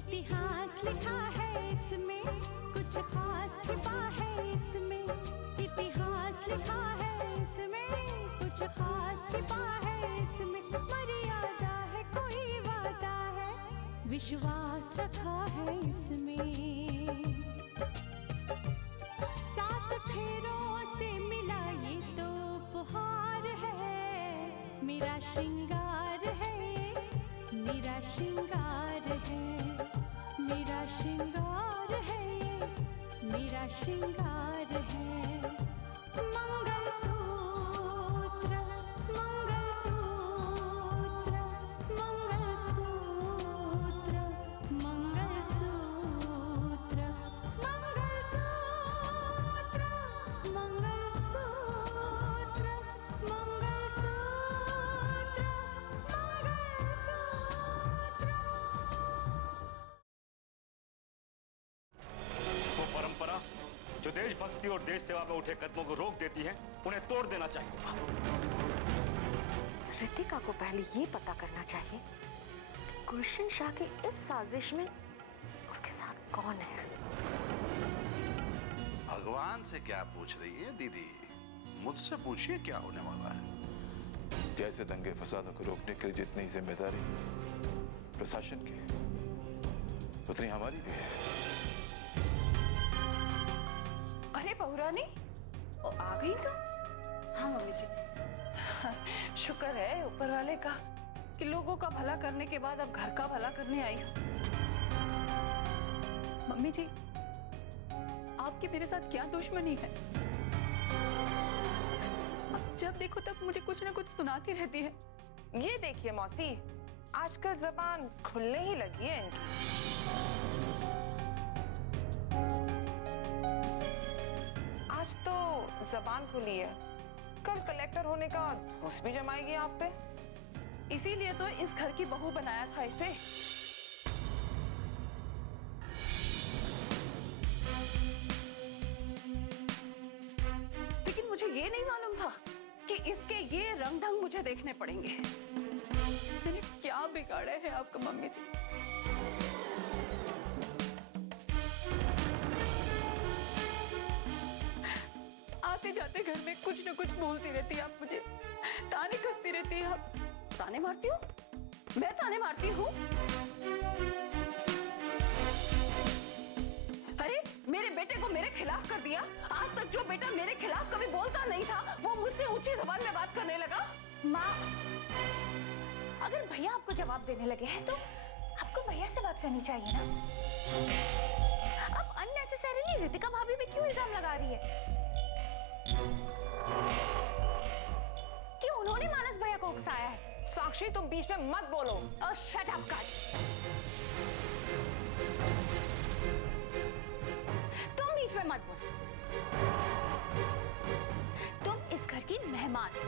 इतिहास लिखा है इसमें, कुछ खास छिपा है इसमें। इतिहास लिखा है इसमें, कुछ खास छिपा है इसमें। मर्यादा है, कोई वादा है, विश्वास रखा है इसमें। सात फेरों से मिला ये तो उपहार है, मेरा श्रृंगार है, मेरा श्रृंगार है, मेरा श्रृंगार है, मेरा श्रृंगार है। मंगलसूत्र, मंगलसूत्र, मंगलसूत्र, मंगलसूत्र, मंगलसूत्र, मंगलसूत्र, वो परंपरा जो देशभक्ति और देश सेवा में उठे कदमों को रोक देती है, उन्हें तोड़ देना चाहिए। रितिका को पहले ये पता करना चाहिए कि गुलशन शाह की इस साजिश में उसके साथ कौन है। भगवान से क्या पूछ रही है दीदी? मुझसे पूछिए क्या होने वाला है। जैसे दंगे फसादों को रोकने के लिए जितनी जिम्मेदारी प्रशासन की, उतनी हमारी भी है। अरे बहुरानी, आ गई तो? हाँ मम्मी जी। शुक्र है ऊपर वाले का कि लोगों का भला करने के बाद अब घर का भला करने आई हूँ। मम्मी जी, आपकी मेरे साथ क्या दुश्मनी है? अब जब देखो तब मुझे कुछ ना कुछ सुनाती रहती है। ये देखिए मौसी, आजकल जबान खुलने ही लगी है इनकी। आज तो जबान खुली है, कल कलेक्टर होने का धौंस भी जमाएगी आप पे। इसीलिए तो इस घर की बहू बनाया था इसे। लेकिन मुझे ये नहीं मालूम था कि इसके ये रंग ढंग मुझे देखने पड़ेंगे। मैंने क्या बिगाड़ा है आपका मम्मी जी? आते जाते घर में कुछ न कुछ बोलती रहती है आप मुझे, ताने कसती रहती है आप। ताने मारती हूँ? मैं ताने मारती हूँ? अरे मेरे बेटे को मेरे खिलाफ कर दिया। आज तक जो बेटा मेरे खिलाफ कभी बोलता नहीं था, वो मुझसे ऊंची जबान में बात करने लगा। माँ, अगर भैया आपको जवाब देने लगे हैं तो आपको भैया से बात करनी चाहिए ना। अब अननेसेसरीली रितिका भाभी पे क्यों इल्जाम लगा रही है कि उन्होंने मानस भैया को उकसाया है? साक्षी, तुम बीच में मत बोलो। शट अप काजल, तुम बीच में मत बोलो। तुम इस घर की मेहमान हो।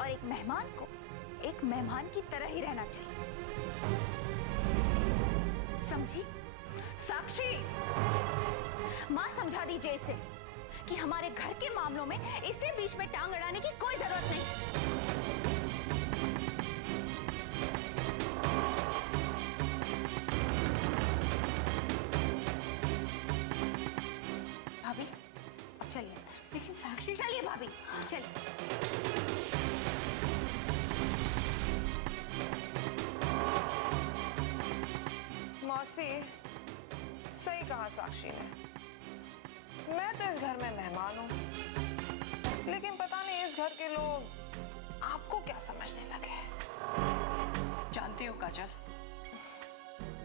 और एक मेहमान को एक मेहमान की तरह ही रहना चाहिए, समझी? साक्षी, माँ समझा दीजिए इसे कि हमारे घर के मामलों में इसे बीच में टांग अड़ाने की कोई जरूरत नहीं। भाभी, अब चलिए अंदर। लेकिन साक्षी, चलिए भाभी, चलिए। मौसी, सही कहा साक्षी ने। मैं तो इस घर में मेहमान हूँ, लेकिन पता नहीं इस घर के लोग आपको क्या समझने लगे। जानती हो काजल,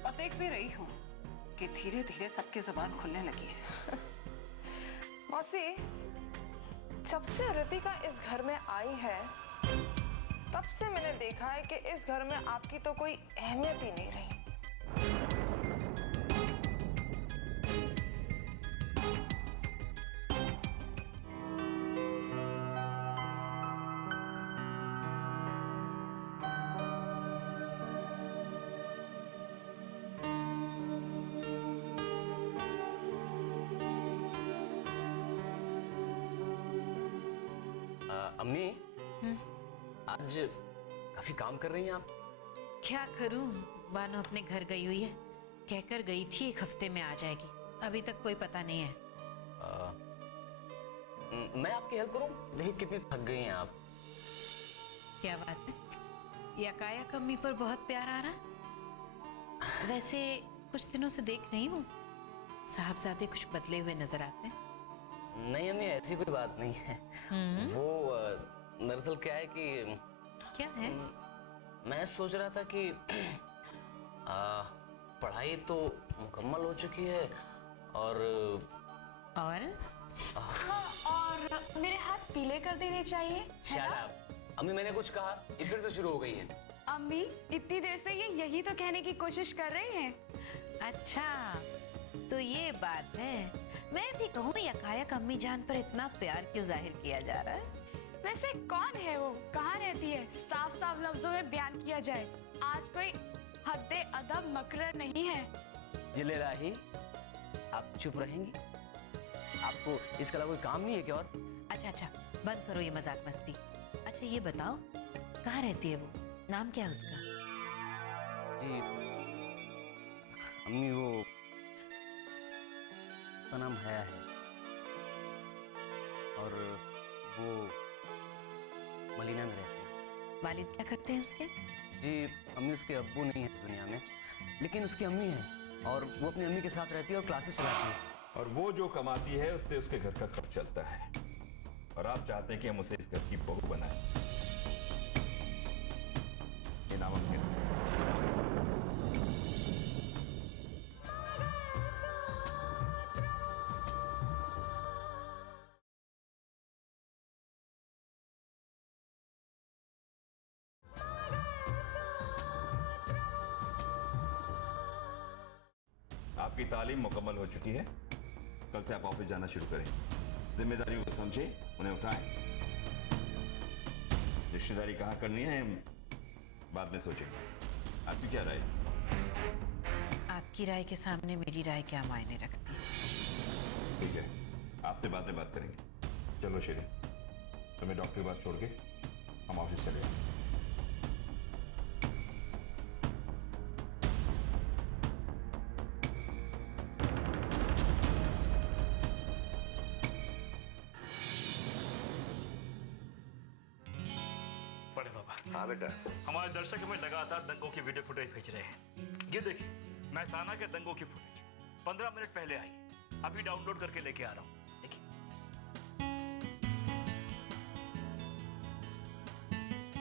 और देख भी रही हूँ कि धीरे धीरे सबकी जुबान खुलने लगी है। मौसी, जब से रितिका इस घर में आई है, तब से मैंने देखा है कि इस घर में आपकी तो कोई अहमियत ही नहीं रही। अम्मी, आज काफी काम कर रही हैं आप। क्या करूं, बानो अपने घर गई हुई है, कहकर गई थी 1 हफ्ते में आ जाएगी, अभी तक कोई पता नहीं है। मैं आपकी हेल्प करूं? देखिए कितनी थक गई हैं आप। क्या बात है, यकायक अम्मी पर बहुत प्यार आ रहा है? वैसे कुछ दिनों से देख रही हूँ, साहबजादे कुछ बदले हुए नजर आते हैं। नहीं अम्मी, ऐसी कोई बात नहीं है। वो दरअसल क्या है कि क्या है? मैं सोच रहा था कि पढ़ाई तो मुकम्मल हो चुकी है और और मेरे हाथ पीले कर देने चाहिए, है ना? अम्मी मैंने कुछ कहा, इधर से शुरू हो गई है। अम्मी इतनी देर से ये यही तो कहने की कोशिश कर रही हैं। अच्छा तो ये बात है। मैं भी कहूँ यकायक अम्मी जान पर इतना प्यार क्यों जाहिर किया जा रहा है? वैसे कौन है वो, कहाँ रहती है? साफ साफ लफ्जों में बयान किया जाए। आज कोई हद्दे अदब मकरर नहीं है। जिले राही, आप चुप रहेंगी? आपको इसके अलावा कोई काम नहीं है क्या? और अच्छा बंद करो ये मजाक मस्ती। अच्छा ये बताओ कहाँ रहती है वो, नाम क्या है उसका? जी अम्मी वो उसका नाम हया है और वो मलीना में रहते हैं। वालिद क्या करते हैं उसके? जी अम्मी उसके अब्बू नहीं है दुनिया में, लेकिन उसकी अम्मी है और वो अपनी अम्मी के साथ रहती है और क्लासेस चलाती है। और वो जो कमाती है उससे उसके घर का खर्च चलता है, और आप चाहते हैं कि हम उसे इस घर की बहू बनाएं। ये नामुमकिन है। आपकी तालीम मुकम्मल हो चुकी है, कल से आप ऑफिस जाना शुरू करें। जिम्मेदारियों को समझे, उन्हें उठाएं। रिश्तेदारी कहाँ करनी है बाद में सोचेंगे। आपकी क्या राय? आपकी राय के सामने मेरी राय क्या मायने रखती है? ठीक है, आपसे बाद में बात करेंगे। चलो शेरी, तुम्हें डॉक्टर के पास छोड़ के हम ऑफिस चले जाएं। बड़े बाबा, हाँ बेटा। हमारे दर्शक हमें लगातार दंगों की वीडियो फुटेज भेज रहे हैं। ये देखिए, महसाना के दंगों की फुटेज 15 मिनट पहले आई, अभी डाउनलोड करके लेके आ रहा हूँ। देखिए,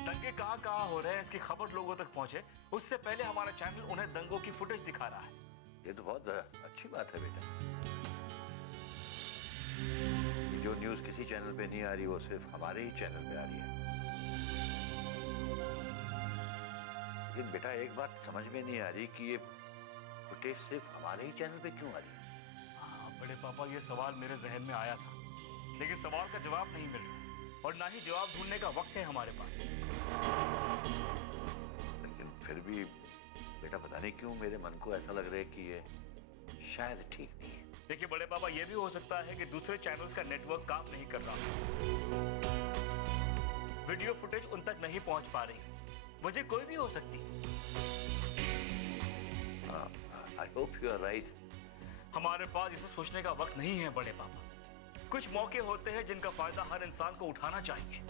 दंगे कहाँ हो रहे हैं इसकी खबर लोगों तक पहुंचे उससे पहले हमारा चैनल उन्हें दंगों की फुटेज दिखा रहा है। ये तो बहुत अच्छी बात है बेटा। जो न्यूज़ किसी चैनल पे नहीं आ रही वो सिर्फ हमारे ही चैनल पे आ रही है। लेकिन बेटा एक बात समझ में नहीं आ रही कि ये फुटेज सिर्फ हमारे ही चैनल पे क्यों आ रही है? हाँ बड़े पापा, ये सवाल मेरे जहन में आया था, लेकिन सवाल का जवाब नहीं मिल रहा और ना ही जवाब ढूंढने का वक्त है हमारे पास। लेकिन फिर भी बेटा पता नहीं क्यों मेरे मन को ऐसा लग रहा है कि ये शायद ठीक नहीं है। देखिए बड़े पापा, ये भी हो सकता है कि दूसरे चैनल्स का नेटवर्क काम नहीं कर रहा, वीडियो फुटेज उन तक नहीं पहुंच पा रही, वजह कोई भी हो सकती है। I hope you are right. हमारे पास इसे सोचने का वक्त नहीं है बड़े पापा। कुछ मौके होते हैं जिनका फायदा हर इंसान को उठाना चाहिए,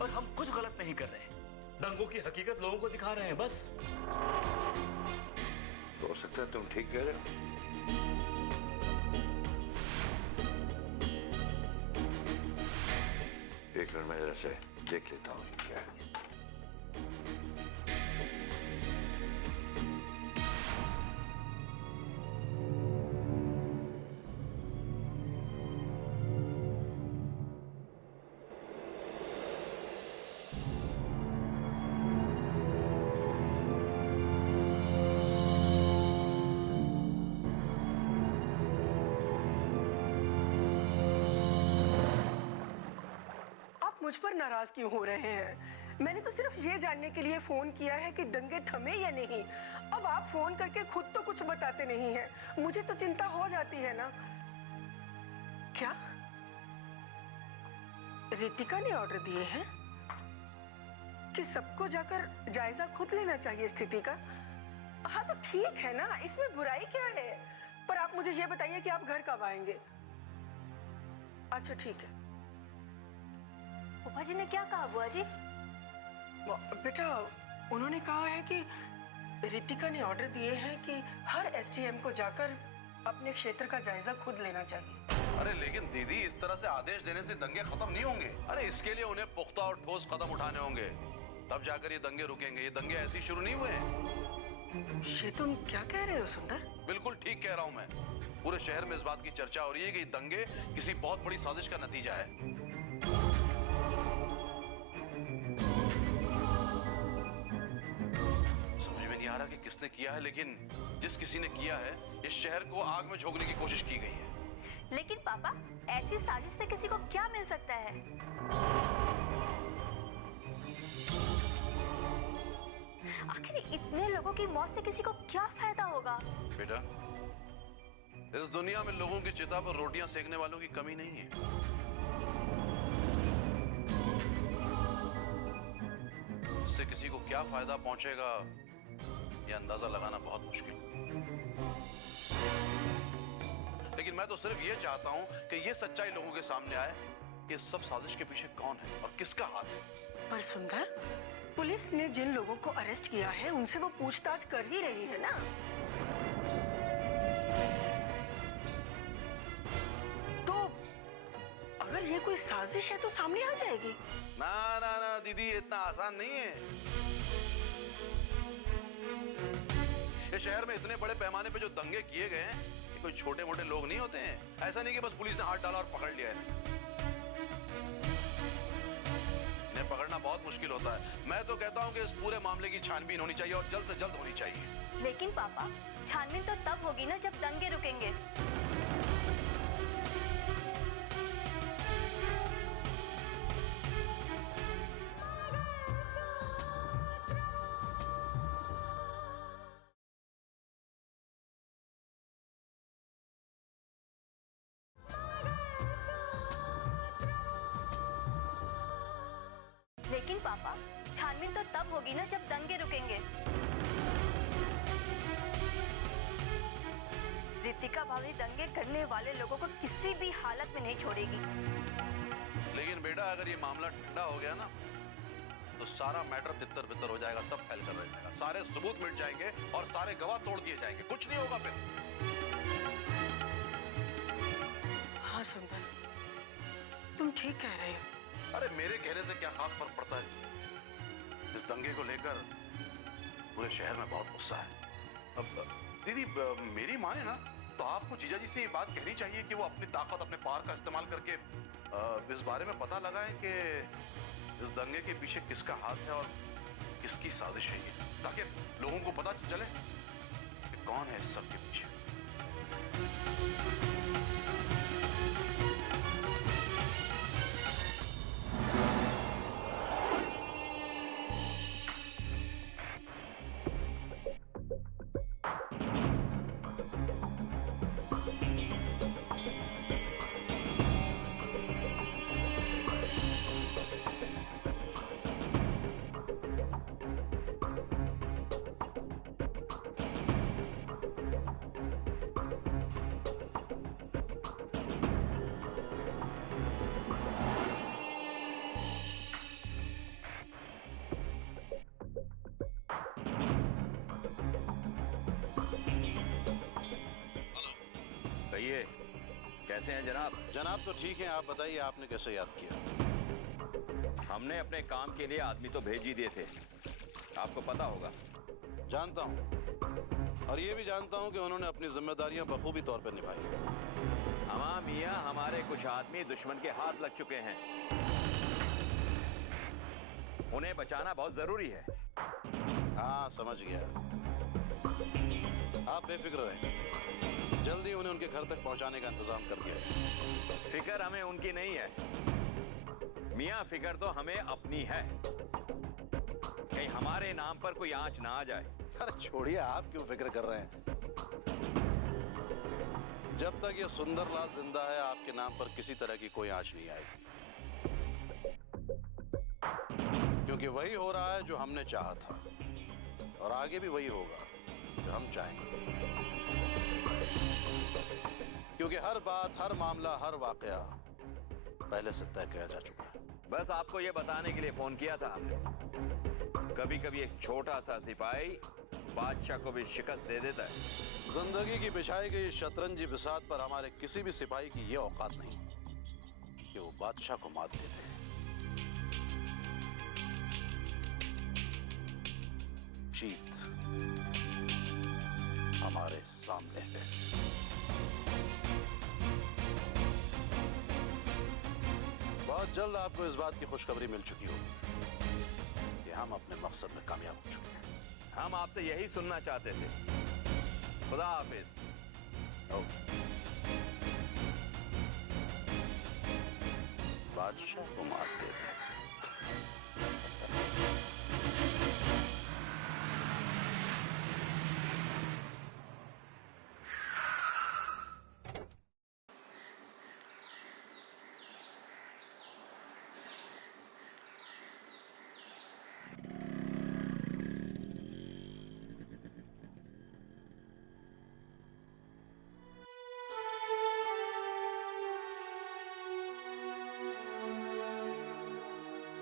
और हम कुछ गलत नहीं कर रहे। दंगों की हकीकत लोगों को दिखा रहे हैं बस। तो हो सकता है तुम ठीक कह रहे हो। एक मिनट मैं जरा से देख लेता हूँ क्या है। मुझ पर नाराज क्यों हो रहे हैं? मैंने तो सिर्फ ये जानने के लिए फोन किया है कि दंगे थमे या नहीं। अब आप फोन करके खुद तो कुछ बताते नहीं हैं, मुझे तो चिंता हो जाती है ना। क्या रितिका ने ऑर्डर दिए हैं कि सबको जाकर जायजा खुद लेना चाहिए स्थिति का। हाँ तो ठीक है ना, इसमें बुराई क्या है? पर आप मुझे ये बताइए कि आप घर कब आएंगे? अच्छा ठीक है। फूफा जी ने क्या कहा बुआ जी? बेटा उन्होंने कहा है कि रितिका ने ऑर्डर दिए हैं कि हर एसडीएम को जाकर अपने क्षेत्र का जायजा खुद लेना चाहिए। अरे लेकिन दीदी, इस तरह से आदेश देने से दंगे खत्म नहीं होंगे। अरे इसके लिए उन्हें पुख्ता और ठोस कदम उठाने होंगे, तब जाकर ये दंगे रुकेंगे। ये दंगे ऐसे ही शुरू नहीं हुए हैं। ये तुम क्या कह रहे हो सुंदर? बिल्कुल ठीक कह रहा हूँ मैं। पूरे शहर में इस बात की चर्चा हो रही है कि दंगे किसी बहुत बड़ी साजिश का नतीजा है। समझ में नहीं आ रहा कि किसने किया है, लेकिन जिस किसी ने किया है इस शहर को आग में झोंकने की कोशिश की गई है। लेकिन पापा, ऐसी साजिश से किसी को क्या मिल सकता है? आखिर इतने लोगों की मौत से किसी को क्या फायदा होगा? बेटा, इस दुनिया में लोगों की चिता पर रोटियां सेकने वालों की कमी नहीं है। इससे किसी को क्या फायदा पहुंचेगा, यह अंदाजा लगाना बहुत मुश्किल है। लेकिन मैं तो सिर्फ ये चाहता हूं कि ये सच्चाई लोगों के सामने आए कि इस सब साजिश के पीछे कौन है और किसका हाथ है। पर सुंदर, पुलिस ने जिन लोगों को अरेस्ट किया है उनसे वो पूछताछ कर ही रही है ना। तो अगर ये कोई साजिश है तो सामने आ जाएगी। ना ना ना दीदी, ये इतना आसान नहीं है। इस शहर में इतने बड़े पैमाने पे जो दंगे किए गए हैं, ये कोई छोटे मोटे लोग नहीं होते हैं। ऐसा नहीं कि बस पुलिस ने हाथ डाला और पकड़ लिया है। इन्हें पकड़ना बहुत मुश्किल होता है। मैं तो कहता हूं कि इस पूरे मामले की छानबीन होनी चाहिए और जल्द से जल्द होनी चाहिए। लेकिन पापा, छानबीन तो तब होगी ना जब दंगे रुकेंगे। लेकिन पापा, छानबीन तो तब होगी ना जब दंगे रुकेंगे। रितिका भाभी दंगे करने वाले लोगों को किसी भी हालत में नहीं छोड़ेगी। लेकिन बेटा, अगर ये मामला ठंडा हो गया ना, तो सारा मैटर तितर बितर हो जाएगा, सब फैल कर रह जाएगा, सारे सबूत मिट जाएंगे और सारे गवाह तोड़ दिए जाएंगे, कुछ नहीं होगा फिर। हाँ सुंदर, तुम ठीक कह रहे हो। अरे मेरे कहने से क्या खास फर्क पड़ता है? इस दंगे को लेकर पूरे शहर में बहुत गुस्सा है। अब दीदी, मेरी माने ना तो आपको जीजा जी से ये बात कहनी चाहिए कि वो अपनी ताकत, अपने पावर का इस्तेमाल करके इस बारे में पता लगाएं कि इस दंगे के पीछे किसका हाथ है और किसकी साजिश है ये, ताकि लोगों को पता चले कि कौन है इस सब के पीछे। कहिए, कैसे हैं जनाब? जनाब तो ठीक है, आप बताइए आपने कैसे याद किया? हमने अपने काम के लिए आदमी तो भेज ही दिए थे, आपको पता होगा। जानता हूँ, और ये भी जानता हूँ कि उन्होंने अपनी जिम्मेदारियां बखूबी तौर पर निभाई। हमा मियाँ, हमारे कुछ आदमी दुश्मन के हाथ लग चुके हैं, उन्हें बचाना बहुत जरूरी है। हाँ समझ गया, आप बेफिक्र रहें, जल्दी उन्हें उनके घर तक पहुंचाने का इंतजाम कर दिया। फिक्र हमें उनकी नहीं है मियाँ, फिक्र तो हमें अपनी है, कहीं हमारे नाम पर कोई आंच ना आ जाए। अरे छोड़िए, आप क्यों फिक्र कर रहे हैं? जब तक ये सुंदरलाल जिंदा है, आपके नाम पर किसी तरह की कोई आंच नहीं आएगी। क्योंकि वही हो रहा है जो हमने चाहा था और आगे भी वही होगा जो हम चाहेंगे। क्योंकि हर बात, हर मामला, हर वाकया पहले से तय किया जा चुका है। बस आपको यह बताने के लिए फोन किया था हमने, कभी कभी एक छोटा सा सिपाही बादशाह को भी शिकस्त दे देता है। जिंदगी की बिछाई गई शतरंजी बिसात पर हमारे किसी भी सिपाही की यह औकात नहीं कि वो बादशाह को मात दे दे। जीत हमारे सामने है। बहुत जल्द आपको इस बात की खुशखबरी मिल चुकी होगी कि हम अपने मकसद में कामयाब हो चुके हैं। हम आपसे यही सुनना चाहते थे। खुदा हाफिज। बादशाह को मार दे दे।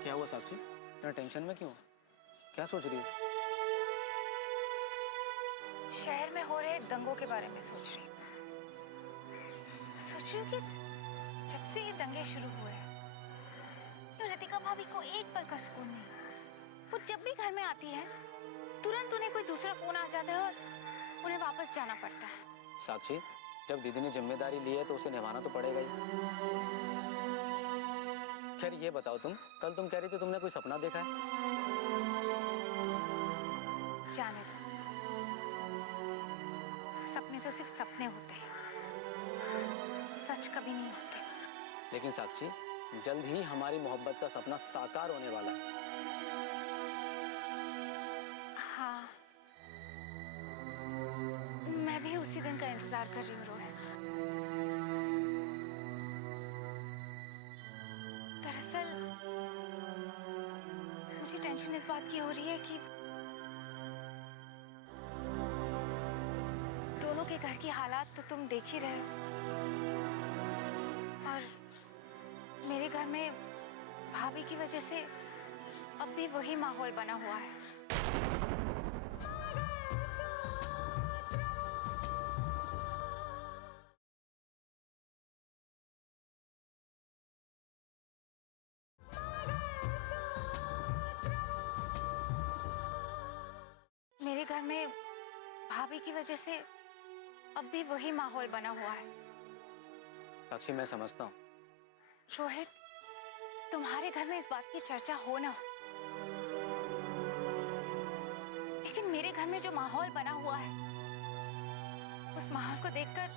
क्या हुआ साक्षी? इतना टेंशन में क्यों? क्या सोच रही हो? शहर में हो रहे दंगों के बारे में सोच रही हूँ। सोच रही हूँ कि जब से ये दंगे शुरू हुए हैं, रितिका भाभी को एक पल का सुकून नहीं। वो जब भी घर में आती है, तुरंत उन्हें कोई दूसरा फोन आ जाता है और उन्हें वापस जाना पड़ता है। साक्षी, जब दीदी ने जिम्मेदारी ली है तो उसे निभाना तो पड़ेगा ही। खैर ये बताओ, कल तुम कह रही थी तुमने कोई सपना देखा है? जाने दो, सपने तो सिर्फ सपने होते हैं, सच कभी नहीं होते। लेकिन साक्षी, जल्द ही हमारी मोहब्बत का सपना साकार होने वाला है। हाँ, मैं भी उसी दिन का इंतजार कर रही हूँ रोहित। दरअसल मुझे टेंशन इस बात की हो रही है कि दोनों के घर की हालात तो तुम देख ही रहे हो, और मेरे घर में भाभी की वजह से अब भी वही माहौल बना हुआ है। मेरे घर में भाभी की वजह से अब भी वही माहौल बना हुआ है। साक्षी, मैं समझता हूँ। रोहित, तुम्हारे घर में इस बात की चर्चा हो ना हो, लेकिन मेरे घर में जो माहौल बना हुआ है, उस माहौल को देखकर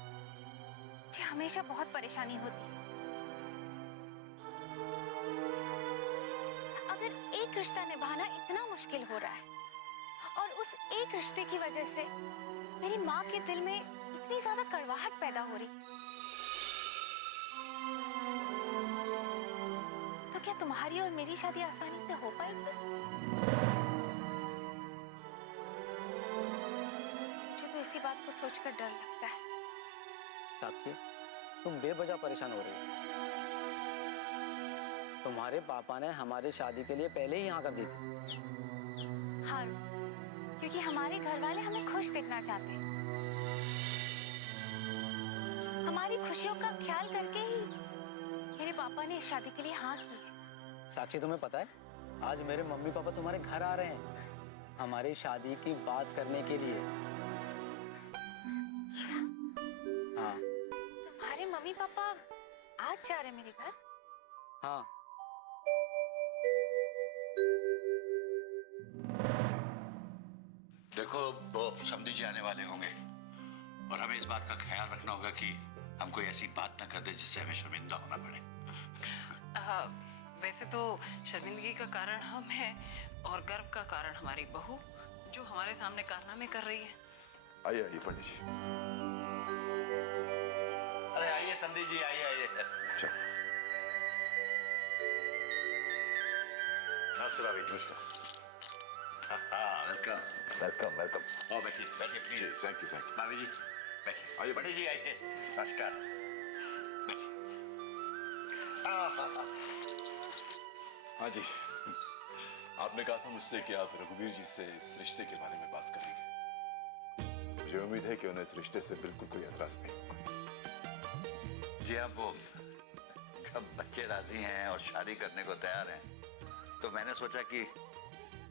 मुझे हमेशा बहुत परेशानी होती है। अगर एक रिश्ता निभाना इतना मुश्किल हो रहा है और उस एक रिश्ते की वजह से मेरी माँ के दिल में इतनी ज्यादा कड़वाहट पैदा हो रही, तो क्या तुम्हारी और मेरी शादी आसानी से हो पाएगी? मुझे तो इसी बात को सोचकर डर लगता है। साक्षी, तुम बेवजह परेशान हो रही हो। तुम्हारे पापा ने हमारी शादी के लिए पहले ही यहाँ कर दी थी। हाँ, क्योंकि हमारे घर वाले हमें खुश देखना चाहते हैं। हमारी खुशियों का ख्याल करके ही मेरे पापा ने इस शादी के लिए हाँ की है। साक्षी, तुम्हें पता है आज मेरे मम्मी पापा तुम्हारे घर आ रहे हैं हमारी शादी की बात करने के लिए। हाँ। तुम्हारे मम्मी पापा आज जा रहे हैं मेरे घर? हाँ। देखो, वो समधी जी आने वाले होंगे और हमें इस बात का ख्याल रखना होगा कि हम कोई ऐसी बात ना कर दे जिससे हमें शर्मिंदा होना पड़े। वैसे तो शर्मिंदगी का कारण हम हैं और गर्व का कारण हमारी बहू, जो हमारे सामने कारनामे कर रही है। आइए आइए पंडित जी। अरे आइए समधी जी, आइए आइए। नमस्ते भाभी जी। हाँ वेलकम वेलकम वेलकम। ओ बैठिए बैठिए प्लीज। थैंक यू भाभी जी बैठिए। आइए। बड़े जी आइए। नमस्कार। बैठिए। हाँ जी, आपने कहा था मुझसे कि आप रघुवीर जी से इस रिश्ते के बारे में बात करेंगे। मुझे उम्मीद है कि उन्हें इस रिश्ते से बिल्कुल कोई एतराज नहीं। जी आप वो जब बच्चे राजी हैं और शादी करने को तैयार हैं तो मैंने सोचा कि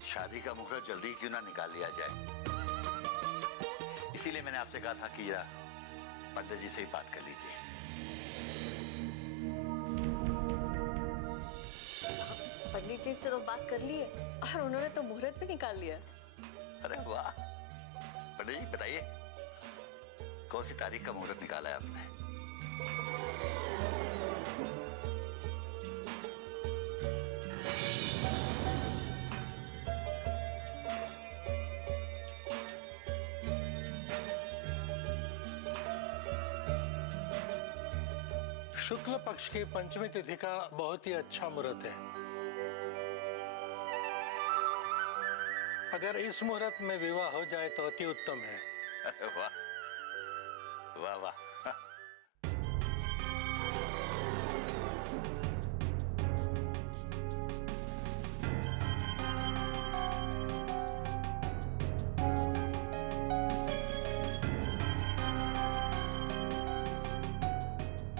शादी का मुहूर्त जल्दी क्यों ना निकाल लिया जाए। इसीलिए मैंने आपसे कहा था कि या पंडित जी से ही बात कर लीजिए। पंडित जी से तो बात कर ली है और उन्होंने तो मुहूर्त भी निकाल लिया। अरे वाह, पंडित जी बताइए कौन सी तारीख का मुहूर्त निकाला है आपने? शुक्ल पक्ष की पंचमी तिथि का बहुत ही अच्छा मुहूर्त है। अगर इस मुहूर्त में विवाह हो जाए तो अति उत्तम है। अरे वाह वाह वाह।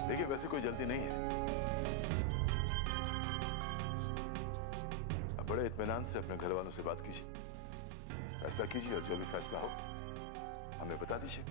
देखिए वैसे कोई जल्दी नहीं है। आप बड़े इत्मीनान से अपने घर वालों से बात कीजिए, फैसला कीजिए और जो भी फैसला हो हमें बता दीजिए।